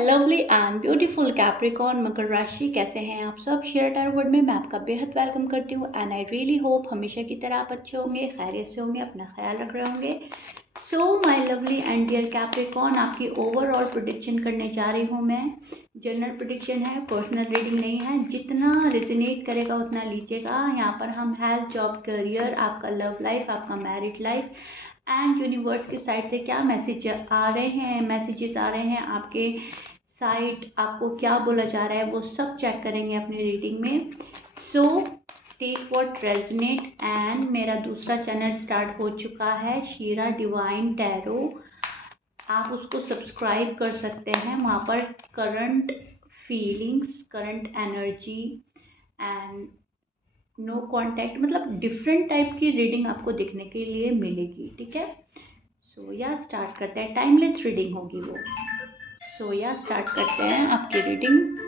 Lovely and beautiful Capricorn मकर राशि, कैसे हैं आप सब। शेयर टार वर्ड में मैं आपका बेहद वेलकम करती हूँ एंड आई रियली होप हमेशा की तरह आप अच्छे होंगे, खैरियत से होंगे, अपना ख्याल रख रहे होंगे। So my lovely and dear Capricorn, आपकी ओवरऑल प्रेडिक्शन करने जा रही हूँ मैं। जनरल प्रेडिक्शन है, पर्सनल रीडिंग नहीं है। जितना रेजोनेट करेगा उतना लीजिएगा। यहाँ पर हम हेल्थ, जॉब, करियर, आपका लव लाइफ, आपका मैरिड लाइफ एंड यूनिवर्स की साइड से क्या मैसेजेस आ रहे हैं आपके साइड, आपको क्या बोला जा रहा है, वो सब चेक करेंगे अपनी रीडिंग में। So take what resonate. And मेरा दूसरा चैनल स्टार्ट हो चुका है, शीरा डिवाइन टैरो। आप उसको सब्सक्राइब कर सकते हैं। वहाँ पर current feelings, current energy and no contact, मतलब डिफरेंट टाइप की रीडिंग आपको देखने के लिए मिलेगी, ठीक है। सो या स्टार्ट करते हैं, टाइमलेस रीडिंग होगी वो। सो या स्टार्ट करते हैं आपकी रीडिंग।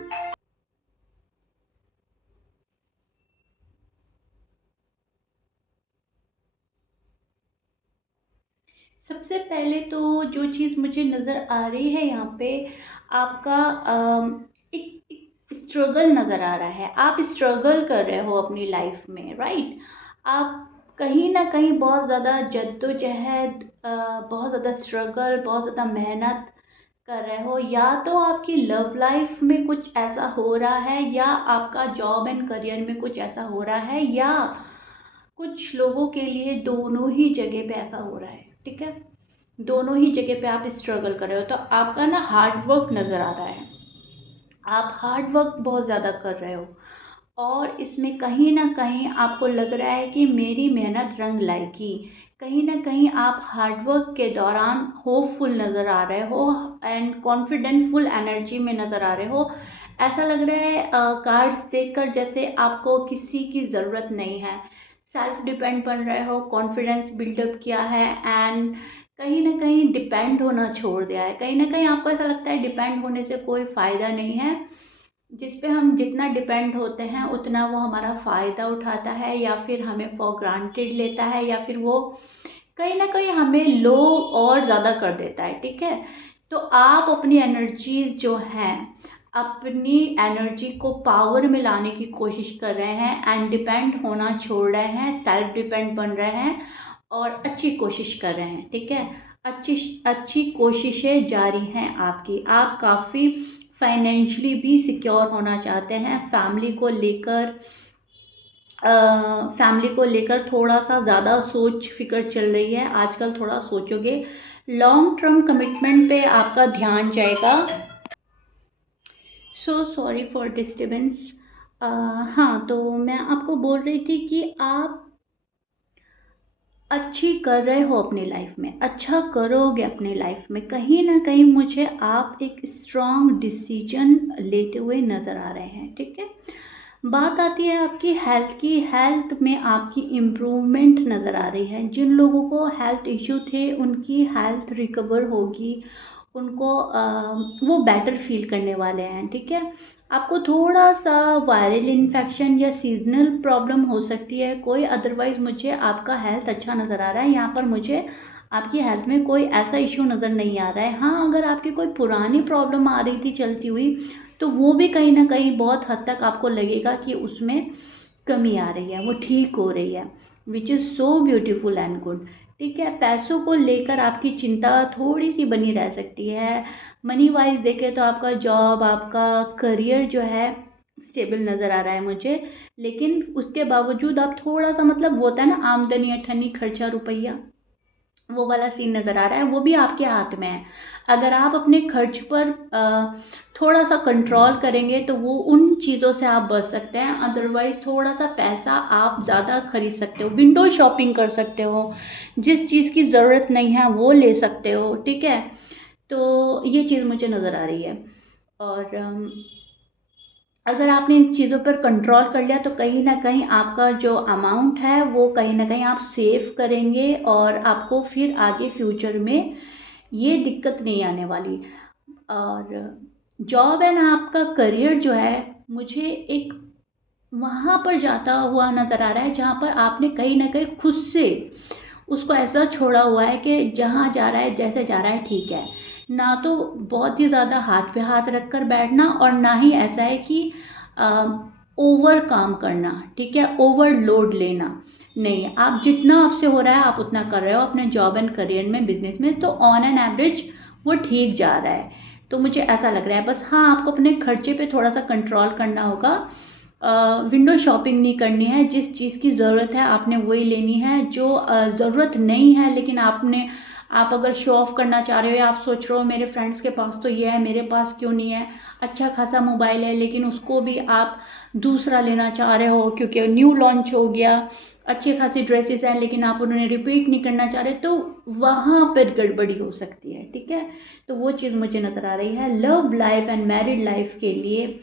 सबसे पहले तो जो चीज़ मुझे नज़र आ रही है यहाँ पे, आपका एक स्ट्रगल नज़र आ रहा है। आप स्ट्रगल कर रहे हो अपनी लाइफ में, राइट। आप कहीं ना कहीं बहुत ज़्यादा जद्दोजहद, बहुत ज़्यादा स्ट्रगल, बहुत ज़्यादा मेहनत कर रहे हो। या तो आपकी लव लाइफ में कुछ ऐसा हो रहा है, या आपका जॉब एंड करियर में कुछ ऐसा हो रहा है, या कुछ लोगों के लिए दोनों ही जगह पे ऐसा हो रहा है, ठीक है। दोनों ही जगह पे आप स्ट्रगल कर रहे हो। तो आपका ना हार्ड वर्क नज़र आ रहा है। आप हार्ड वर्क बहुत ज़्यादा कर रहे हो और इसमें कहीं ना कहीं आपको लग रहा है कि मेरी मेहनत रंग लाएगी। कहीं ना कहीं आप हार्डवर्क के दौरान होपफुल नज़र आ रहे हो एंड कॉन्फिडेंट फुल एनर्जी में नज़र आ रहे हो। ऐसा लग रहा है कार्ड्स देखकर जैसे आपको किसी की ज़रूरत नहीं है, सेल्फ डिपेंड बन रहे हो, कॉन्फिडेंस बिल्डअप किया है एंड कहीं ना कहीं डिपेंड होना छोड़ दिया है। कहीं ना कहीं आपको ऐसा लगता है डिपेंड होने से कोई फ़ायदा नहीं है। जिस पे हम जितना डिपेंड होते हैं उतना वो हमारा फ़ायदा उठाता है, या फिर हमें फॉर ग्रांटेड लेता है, या फिर वो कहीं ना कहीं हमें लो और ज़्यादा कर देता है, ठीक है। तो आप अपनी एनर्जी जो हैं, अपनी एनर्जी को पावर में लाने की कोशिश कर रहे हैं एंड डिपेंड होना छोड़ रहे हैं, सेल्फ डिपेंड बन रहे हैं और अच्छी कोशिश कर रहे हैं, ठीक है। अच्छी अच्छी कोशिशें जारी हैं आपकी। आप काफ़ी फाइनेंशियली भी सिक्योर होना चाहते हैं। फैमिली को लेकर थोड़ा सा ज़्यादा सोच फिक्र चल रही है आजकल। थोड़ा सोचोगे, लॉन्ग टर्म कमिटमेंट पे आपका ध्यान जाएगा। So sorry for disturbance. हाँ, तो मैं आपको बोल रही थी कि आप अच्छी कर रहे हो अपनी लाइफ में, अच्छा करोगे अपनी लाइफ में। कहीं ना कहीं मुझे आप एक स्ट्रॉन्ग डिसीजन लेते हुए नज़र आ रहे हैं, ठीक है। बात आती है आपकी हेल्थ की। हेल्थ में आपकी इम्प्रूवमेंट नज़र आ रही है। जिन लोगों को हेल्थ इश्यू थे उनकी हेल्थ रिकवर होगी, उनको वो बेटर फील करने वाले हैं, ठीक है। आपको थोड़ा सा वायरल इन्फेक्शन या सीजनल प्रॉब्लम हो सकती है कोई, अदरवाइज मुझे आपका हेल्थ अच्छा नज़र आ रहा है। यहाँ पर मुझे आपकी हेल्थ में कोई ऐसा इशू नज़र नहीं आ रहा है। हाँ, अगर आपकी कोई पुरानी प्रॉब्लम आ रही थी चलती हुई, तो वो भी कहीं ना कहीं बहुत हद तक आपको लगेगा कि उसमें कमी आ रही है, वो ठीक हो रही है, which is so beautiful and good, ठीक है। पैसों को लेकर आपकी चिंता थोड़ी सी बनी रह सकती है। मनी वाइज देखें तो आपका जॉब, आपका करियर जो है स्टेबल नज़र आ रहा है मुझे। लेकिन उसके बावजूद आप थोड़ा सा, मतलब वो होता है ना, आमदनी अठन्नी खर्चा रुपया, वो वाला सीन नज़र आ रहा है। वो भी आपके हाथ में है। अगर आप अपने खर्च पर थोड़ा सा कंट्रोल करेंगे तो वो उन चीज़ों से आप बच सकते हैं। अदरवाइज थोड़ा सा पैसा आप ज़्यादा खरीद सकते हो, विंडो शॉपिंग कर सकते हो, जिस चीज़ की ज़रूरत नहीं है वो ले सकते हो, ठीक है। तो ये चीज़ मुझे नज़र आ रही है। और अगर आपने इन चीज़ों पर कंट्रोल कर लिया तो कहीं ना कहीं आपका जो अमाउंट है वो कहीं ना कहीं आप सेव करेंगे और आपको फिर आगे फ्यूचर में ये दिक्कत नहीं आने वाली। और जॉब एंड आपका करियर जो है, मुझे एक वहाँ पर जाता हुआ नज़र आ रहा है जहाँ पर आपने कहीं ना कहीं खुद से उसको ऐसा छोड़ा हुआ है कि जहाँ जा रहा है जैसे जा रहा है ठीक है, ना तो बहुत ही ज़्यादा हाथ पे हाथ रख कर बैठना और ना ही ऐसा है कि ओवर काम करना, ठीक है, ओवरलोड लेना। नहीं, आप जितना आपसे हो रहा है आप उतना कर रहे हो अपने जॉब एंड करियर में, बिजनेस में, तो ऑन एन एवरेज वो ठीक जा रहा है। तो मुझे ऐसा लग रहा है। बस हाँ, आपको अपने खर्चे पे थोड़ा सा कंट्रोल करना होगा। विंडो शॉपिंग नहीं करनी है। जिस चीज़ की ज़रूरत है आपने वही लेनी है। जो ज़रूरत नहीं है लेकिन आप अगर शो ऑफ करना चाह रहे हो या आप सोच रहे हो मेरे फ्रेंड्स के पास तो ये है, मेरे पास क्यों नहीं है, अच्छा खासा मोबाइल है लेकिन उसको भी आप दूसरा लेना चाह रहे हो क्योंकि न्यू लॉन्च हो गया, अच्छी खासी ड्रेसेस हैं लेकिन आप उन्हें रिपीट नहीं करना चाह रहे, तो वहाँ पर गड़बड़ी हो सकती है, ठीक है। तो वो चीज़ मुझे नज़र आ रही है। Love life and married life के लिए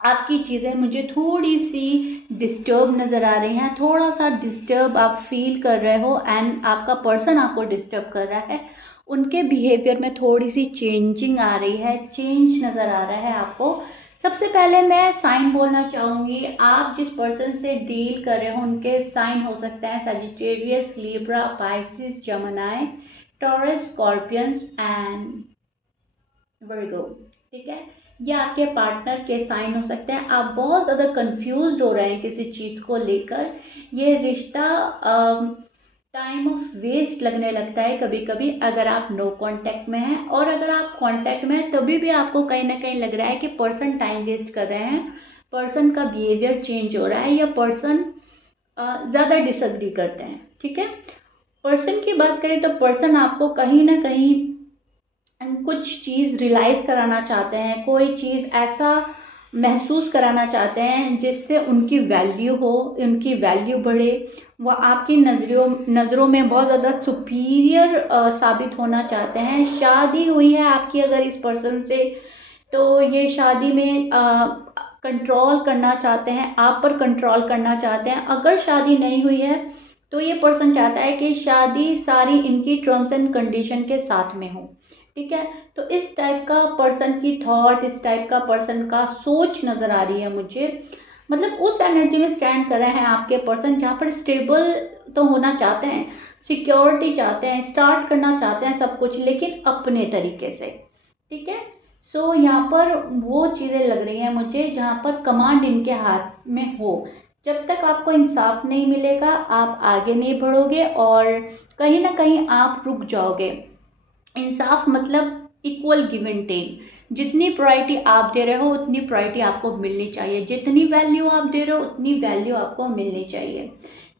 आपकी चीज़ें मुझे थोड़ी सी डिस्टर्ब नज़र आ रही हैं। थोड़ा सा डिस्टर्ब आप फील कर रहे हो एंड आपका पर्सन आपको डिस्टर्ब कर रहा है। उनके बिहेवियर में थोड़ी सी चेंजिंग आ रही है, चेंज नज़र आ रहा है आपको। सबसे पहले मैं साइन बोलना चाहूँगी। आप जिस पर्सन से डील कर रहे हो उनके साइन हो सकते हैं Sagittarius, Libra, Pisces, Gemini, Taurus, Scorpions and Virgo, ठीक है। ये आपके पार्टनर के साइन हो सकते हैं। आप बहुत ज़्यादा कंफ्यूज हो रहे हैं किसी चीज़ को लेकर। ये रिश्ता टाइम ऑफ वेस्ट लगने लगता है कभी कभी अगर आप नो कांटेक्ट में हैं, और अगर आप कांटेक्ट में हैं तभी भी आपको कहीं ना कहीं लग रहा है कि पर्सन टाइम वेस्ट कर रहे हैं, पर्सन का बिहेवियर चेंज हो रहा है या पर्सन ज़्यादा डिसएग्री करते हैं, ठीक है। पर्सन की बात करें तो पर्सन आपको कहीं ना कहीं कुछ चीज़ रियलाइज़ कराना चाहते हैं, कोई चीज़ ऐसा महसूस कराना चाहते हैं जिससे उनकी वैल्यू हो, उनकी वैल्यू बढ़े। वो आपकी नज़रों में बहुत ज़्यादा सुपीरियर साबित होना चाहते हैं। शादी हुई है आपकी अगर इस पर्सन से, तो ये शादी में कंट्रोल करना चाहते हैं, आप पर कंट्रोल करना चाहते हैं। अगर शादी नहीं हुई है तो ये पर्सन चाहता है कि शादी सारी इनकी टर्म्स एंड कंडीशन के साथ में हो, ठीक है। तो इस टाइप का पर्सन की थॉट, इस टाइप का पर्सन का सोच नज़र आ रही है मुझे। मतलब उस एनर्जी में स्टैंड कर रहे हैं आपके पर्सन जहाँ पर स्टेबल तो होना चाहते हैं, सिक्योरिटी चाहते हैं, स्टार्ट करना चाहते हैं सब कुछ लेकिन अपने तरीके से, ठीक है। सो यहाँ पर वो चीज़ें लग रही हैं मुझे जहाँ पर कमांड इनके हाथ में हो। जब तक आपको इंसाफ नहीं मिलेगा आप आगे नहीं बढ़ोगे और कहीं ना कहीं आप रुक जाओगे। इंसाफ मतलब इक्वल गिव एंड टेक। जितनी प्रायोरिटी आप दे रहे हो उतनी प्रायोरिटी आपको मिलनी चाहिए, जितनी वैल्यू आप दे रहे हो उतनी वैल्यू आपको मिलनी चाहिए,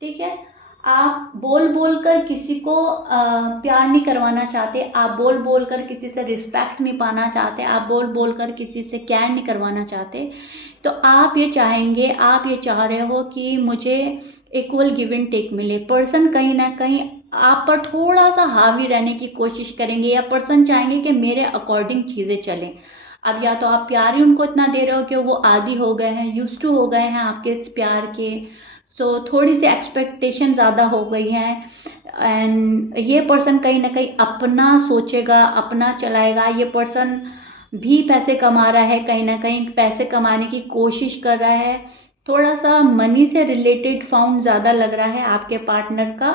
ठीक है। आप बोल बोल कर किसी को प्यार नहीं करवाना चाहते, आप बोल बोल कर किसी से रिस्पेक्ट नहीं पाना चाहते, आप बोल बोल कर किसी से केयर नहीं करवाना चाहते, तो आप ये चाहेंगे, आप ये चाह रहे हो कि मुझे इक्वल गिव एंड टेक मिले। पर्सन कहीं ना कहीं आप पर थोड़ा सा हावी रहने की कोशिश करेंगे या पर्सन चाहेंगे कि मेरे अकॉर्डिंग चीज़ें चलें। अब या तो आप प्यार ही उनको इतना दे रहे हो कि वो आदी हो गए हैं, यूज्ड टू हो गए हैं आपके इस प्यार के, सो थोड़ी सी एक्सपेक्टेशन ज़्यादा हो गई है एंड ये पर्सन कहीं ना कहीं अपना सोचेगा, अपना चलाएगा। ये पर्सन भी पैसे कमा रहा है, कहीं ना कहीं पैसे कमाने की कोशिश कर रहा है। थोड़ा सा मनी से रिलेटेड फाउंड ज़्यादा लग रहा है आपके पार्टनर का।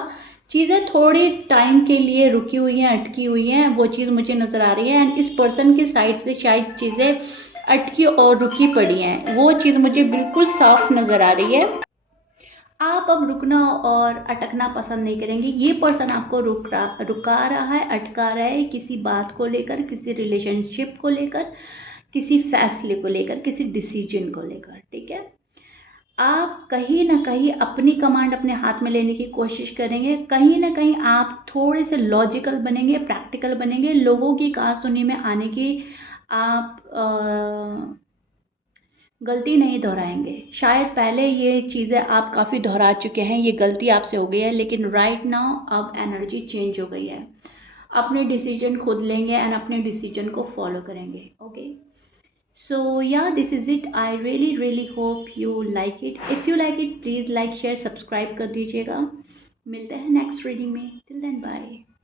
चीज़ें थोड़ी टाइम के लिए रुकी हुई हैं, अटकी हुई हैं, वो चीज़ मुझे नज़र आ रही है एंड इस पर्सन की साइड से शायद चीज़ें अटकी और रुकी पड़ी हैं, वो चीज़ मुझे बिल्कुल साफ नज़र आ रही है। आप अब रुकना और अटकना पसंद नहीं करेंगे। ये पर्सन आपको रुका रहा है, अटका रहा है किसी बात को लेकर, किसी रिलेशनशिप को लेकर, किसी फैसले को लेकर, किसी डिसीजन को लेकर, ठीक है। आप कहीं ना कहीं अपनी कमांड अपने हाथ में लेने की कोशिश करेंगे, कहीं ना कहीं आप थोड़े से लॉजिकल बनेंगे, प्रैक्टिकल बनेंगे, लोगों की कहासुनी में आने की आप गलती नहीं दोहराएंगे। शायद पहले ये चीज़ें आप काफ़ी दोहरा चुके हैं, ये गलती आपसे हो गई है, लेकिन राइट नाउ अब एनर्जी चेंज हो गई है। अपने डिसीजन खुद लेंगे एंड अपने डिसीजन को फॉलो करेंगे, okay. So yeah, this is it. I really hope you like it. If you like it, please like, share, subscribe कर दीजिएगा। मिलते हैं नेक्स्ट रीडिंग में। Till then, bye.